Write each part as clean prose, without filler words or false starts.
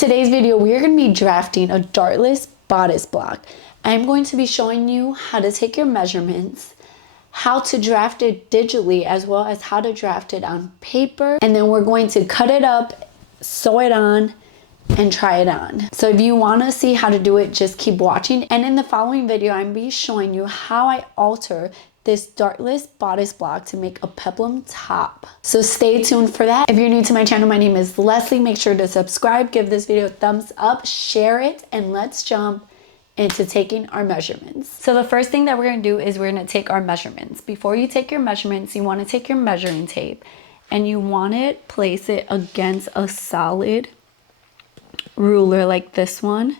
today's video, we are going to be drafting a dartless bodice block. I'm going to be showing you how to take your measurements, how to draft it digitally, as well as how to draft it on paper. And then we're going to cut it up, sew it on, and try it on. So if you want to see how to do it, just keep watching. And in the following video, I'm going to be showing you how I alter this dartless bodice block to make a peplum top. So stay tuned for that. If you're new to my channel, my name is Leslie. Make sure to subscribe, give this video a thumbs up, share it, and let's jump into taking our measurements. So the first thing that we're going to do is we're going to take our measurements. Before you take your measurements, you want to take your measuring tape and you want to place it against a solid ruler like this one,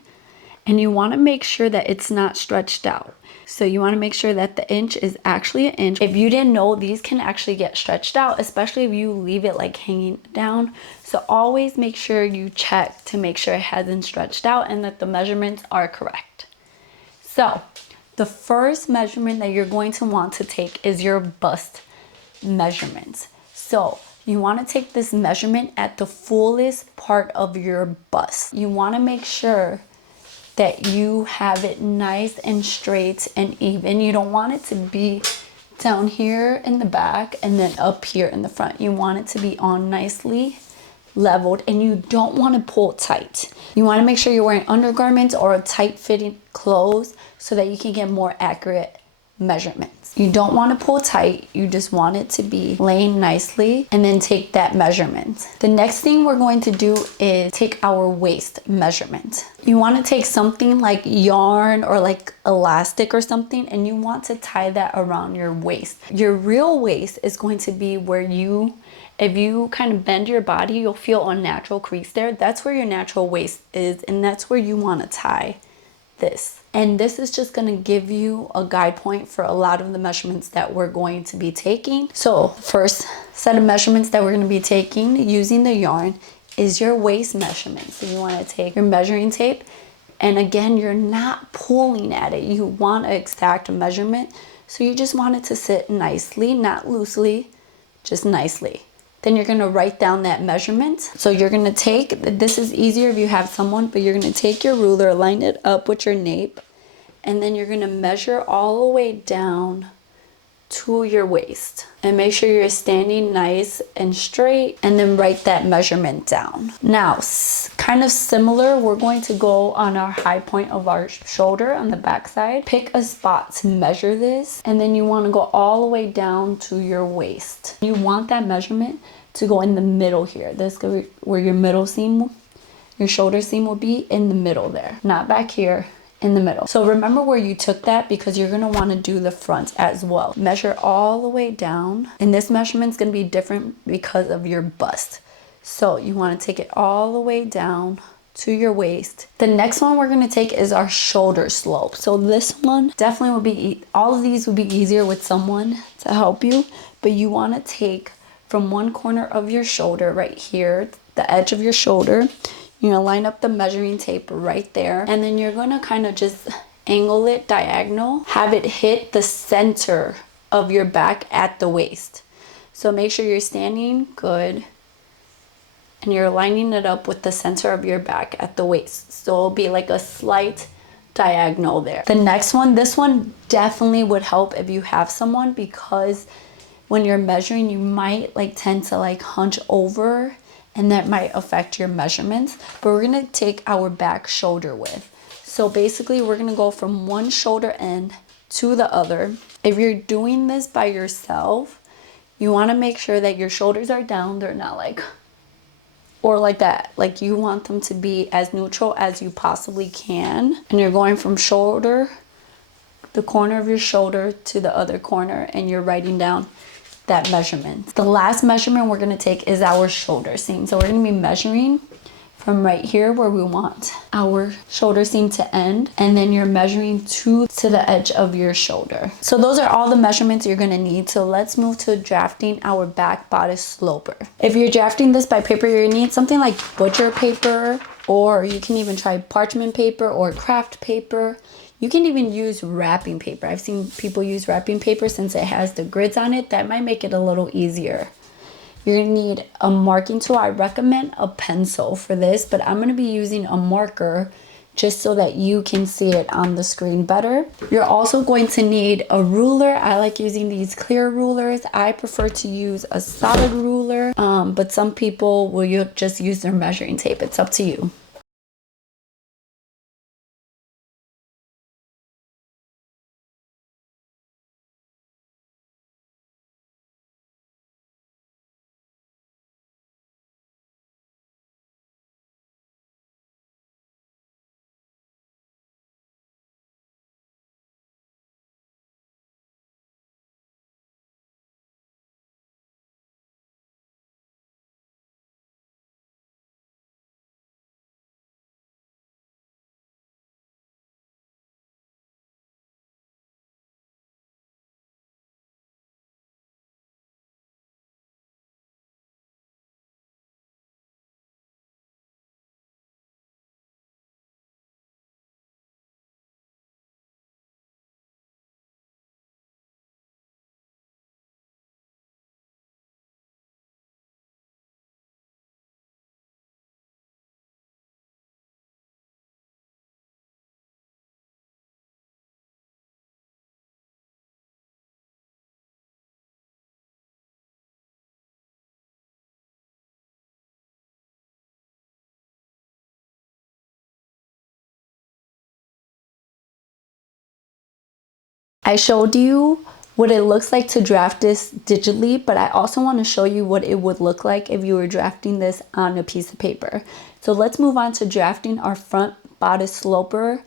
and you want to make sure that it's not stretched out. So you want to make sure that the inch is actually an inch. If you didn't know, these can actually get stretched out, especially if you leave it like hanging down. So always make sure you check to make sure it hasn't stretched out and that the measurements are correct. So the first measurement that you're going to want to take is your bust measurements. So you want to take this measurement at the fullest part of your bust. You want to make sure that you have it nice and straight and even. You don't want it to be down here in the back and then up here in the front. You want it to be on nicely leveled, and you don't want to pull tight. You want to make sure you're wearing undergarments or a tight fitting clothes so that you can get more accurate measurements. You don't want to pull tight, you just want it to be laying nicely, and then take that measurement. The next thing we're going to do is take our waist measurement. You want to take something like yarn or like elastic or something, and you want to tie that around your waist. Your real waist is going to be where if you kind of bend your body, you'll feel a natural crease there. That's where your natural waist is, and that's where you want to tie this. And this is just going to give you a guide point for a lot of the measurements that we're going to be taking. So first set of measurements that we're going to be taking using the yarn is your waist measurement. So you want to take your measuring tape, and again, you're not pulling at it. You want an exact measurement. So you just want it to sit nicely, not loosely, just nicely. Then you're going to write down that measurement. So you're going to take, this is easier if you have someone, but you're going to take your ruler, line it up with your nape, and then you're going to measure all the way down to your waist. And make sure you're standing nice and straight, and then write that measurement down. Now, kind of similar, we're going to go on our high point of our shoulder on the back side. Pick a spot to measure this, and then you want to go all the way down to your waist. You want that measurement to go in the middle here. This is where your middle seam, your shoulder seam will be, in the middle there, not back here, in the middle. So remember where you took that, because you're going to want to do the front as well. Measure all the way down, and this measurement is going to be different because of your bust. So you want to take it all the way down to your waist. The next one we're going to take is our shoulder slope. So this one definitely will be, all of these would be easier with someone to help you, but you want to take from one corner of your shoulder right here, the edge of your shoulder. You're going to line up the measuring tape right there, and then you're going to kind of just angle it diagonal, have it hit the center of your back at the waist. So make sure you're standing good and you're lining it up with the center of your back at the waist. So it'll be like a slight diagonal there. The next one, this one definitely would help if you have someone, because when you're measuring, you might tend to hunch over, and that might affect your measurements. But we're going to take our back shoulder width. So basically we're going to go from one shoulder end to the other. If you're doing this by yourself, you want to make sure that your shoulders are down. They're not like that. You want them to be as neutral as you possibly can. And you're going from shoulder, the corner of your shoulder, to the other corner, and you're writing down that measurement. The last measurement we're going to take is our shoulder seam. So we're going to be measuring from right here where we want our shoulder seam to end, and then you're measuring to the edge of your shoulder. So those are all the measurements you're going to need. So let's move to drafting our back bodice sloper. If you're drafting this by paper, you're going to need something like butcher paper, or you can even try parchment paper or craft paper. You can even use wrapping paper. I've seen people use wrapping paper since it has the grids on it. That might make it a little easier. You're gonna need a marking tool. I recommend a pencil for this, but I'm gonna be using a marker just so that you can see it on the screen better. You're also going to need a ruler. I like using these clear rulers. I prefer to use a solid ruler, but some people will just use their measuring tape. It's up to you. I showed you what it looks like to draft this digitally, but I also want to show you what it would look like if you were drafting this on a piece of paper. So let's move on to drafting our front bodice sloper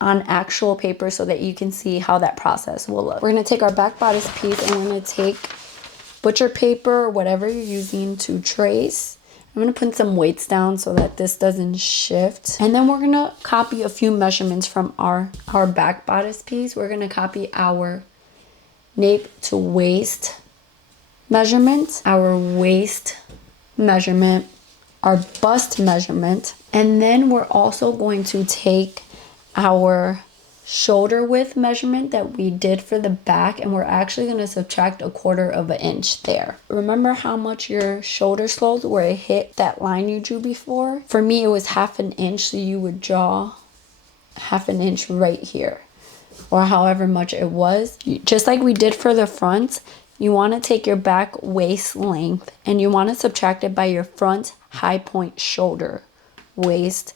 on actual paper so that you can see how that process will look. We're going to take our back bodice piece and we're going to take butcher paper or whatever you're using to trace. I'm going to put some weights down so that this doesn't shift. And then we're going to copy a few measurements from our back bodice piece. We're going to copy our nape to waist measurement, our waist measurement, our bust measurement. And then we're also going to take our shoulder width measurement that we did for the back, and we're actually going to subtract 1/4 of an inch there. Remember how much your shoulder sloped where it hit that line you drew before? For me, it was 1/2 inch, so you would draw 1/2 inch right here, or however much it was. Just like we did for the front, you want to take your back waist length and you want to subtract it by your front high point shoulder waist.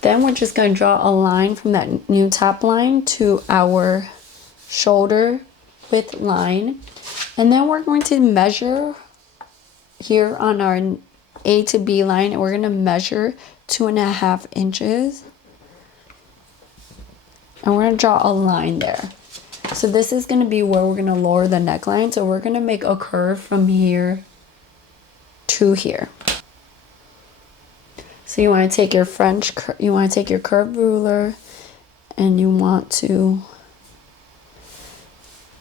Then we're just going to draw a line from that new top line to our shoulder width line. And then we're going to measure here on our A to B line, and we're going to measure 2.5 inches. And we're going to draw a line there. So this is going to be where we're going to lower the neckline. So we're going to make a curve from here to here. So you want to take your curved ruler, and you want to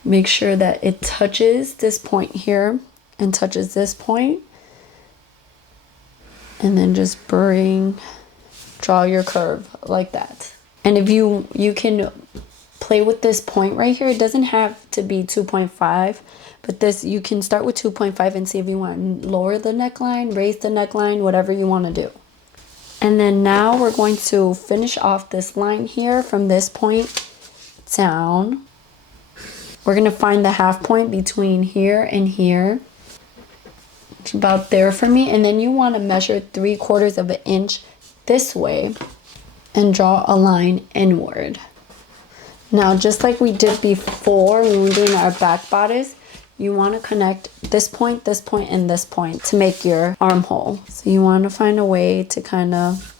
make sure that it touches this point here and touches this point. And then just draw your curve like that. And if you can play with this point right here, it doesn't have to be 2.5, but this, you can start with 2.5 and see if you want to lower the neckline, raise the neckline, whatever you want to do. And then now we're going to finish off this line here from this point down. We're going to find the half point between here and here. It's about there for me. And then you want to measure 3/4 of an inch this way and draw a line inward. Now, just like we did before when we were doing our back bodice, you want to connect this point, and this point to make your armhole. So you want to find a way to kind of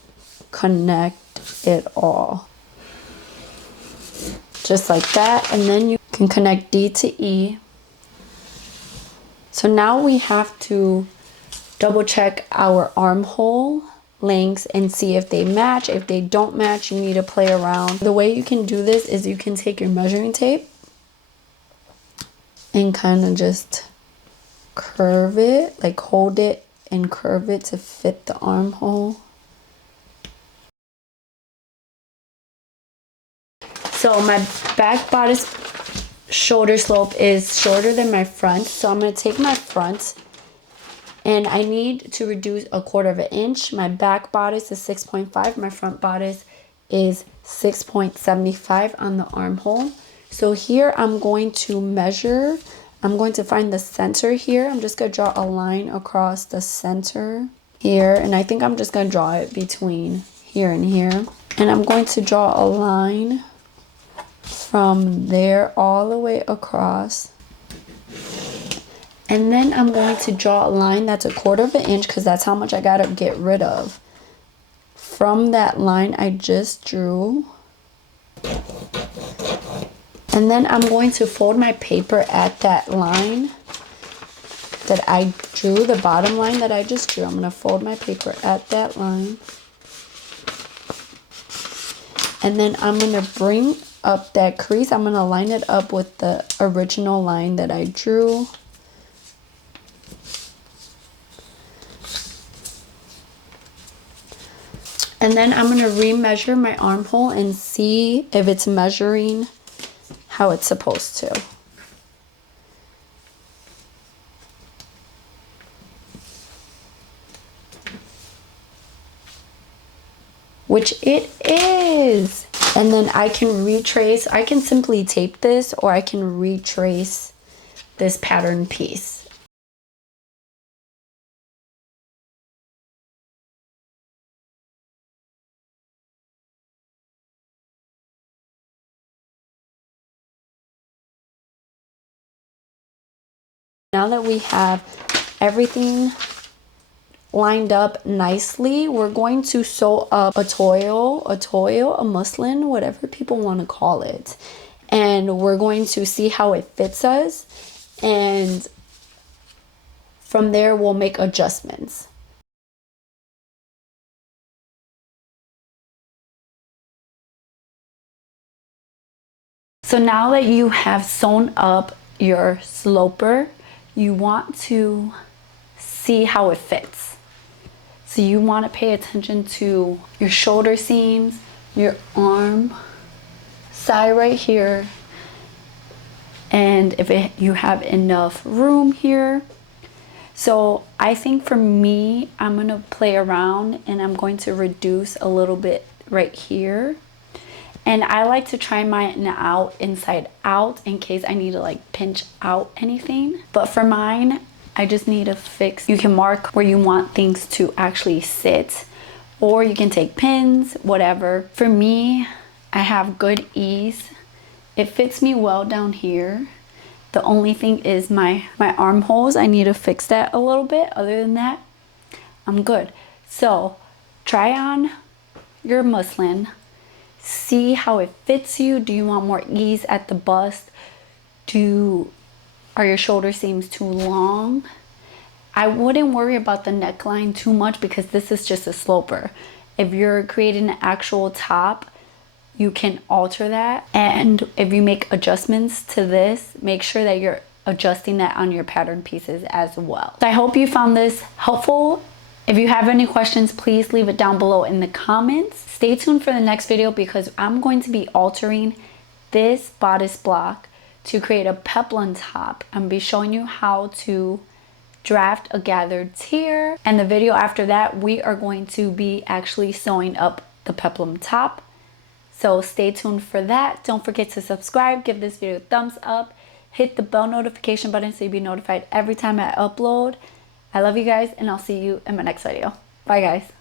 connect it all. Just like that. And then you can connect D to E. So now we have to double check our armhole lengths and see if they match. If they don't match, you need to play around. The way you can do this is you can take your measuring tape and kind of just curve it, like hold it and curve it to fit the armhole. So my back bodice shoulder slope is shorter than my front. So I'm going to take my front and I need to reduce 1/4 inch. My back bodice is 6.5. My front bodice is 6.75 on the armhole. So here I'm going to measure. I'm going to find the center here. I'm just going to draw a line across the center here. And I think I'm just going to draw it between here and here. And I'm going to draw a line from there all the way across. And then I'm going to draw a line that's 1/4 inch because that's how much I gotta get rid of. From that line I just drew. And then I'm going to fold my paper at that line that I drew, the bottom line that I just drew. I'm gonna fold my paper at that line. And then I'm gonna bring up that crease. I'm gonna line it up with the original line that I drew. And then I'm gonna remeasure my armhole and see if it's measuring how it's supposed to. Which it is. And then I can retrace. I can simply tape this or I can retrace this pattern piece. Now that we have everything lined up nicely, we're going to sew up a toil, a muslin, whatever people want to call it. And we're going to see how it fits us. And from there, we'll make adjustments. So now that you have sewn up your sloper, you want to see how it fits. So you want to pay attention to your shoulder seams, your arm side right here, and if you have enough room here. So I think for me, I'm going to play around and I'm going to reduce a little bit right here. And I like to try mine out inside out in case I need to like pinch out anything. But for mine, I just need to fix. You can mark where you want things to actually sit, or you can take pins, whatever. For me, I have good ease. It fits me well down here. The only thing is my armholes. I need to fix that a little bit. Other than that, I'm good. So try on your muslin. See how it fits you. Do you want more ease at the bust? Are your shoulder seams too long? I wouldn't worry about the neckline too much because this is just a sloper. If you're creating an actual top, you can alter that. And if you make adjustments to this, make sure that you're adjusting that on your pattern pieces as well. So I hope you found this helpful. If you have any questions, please leave it down below in the comments. Stay tuned for the next video because I'm going to be altering this bodice block to create a peplum top. I'm going to be showing you how to draft a gathered tier. And the video after that, we are going to be actually sewing up the peplum top. So stay tuned for that. Don't forget to subscribe, give this video a thumbs up, hit the bell notification button so you'll be notified every time I upload. I love you guys and I'll see you in my next video. Bye guys.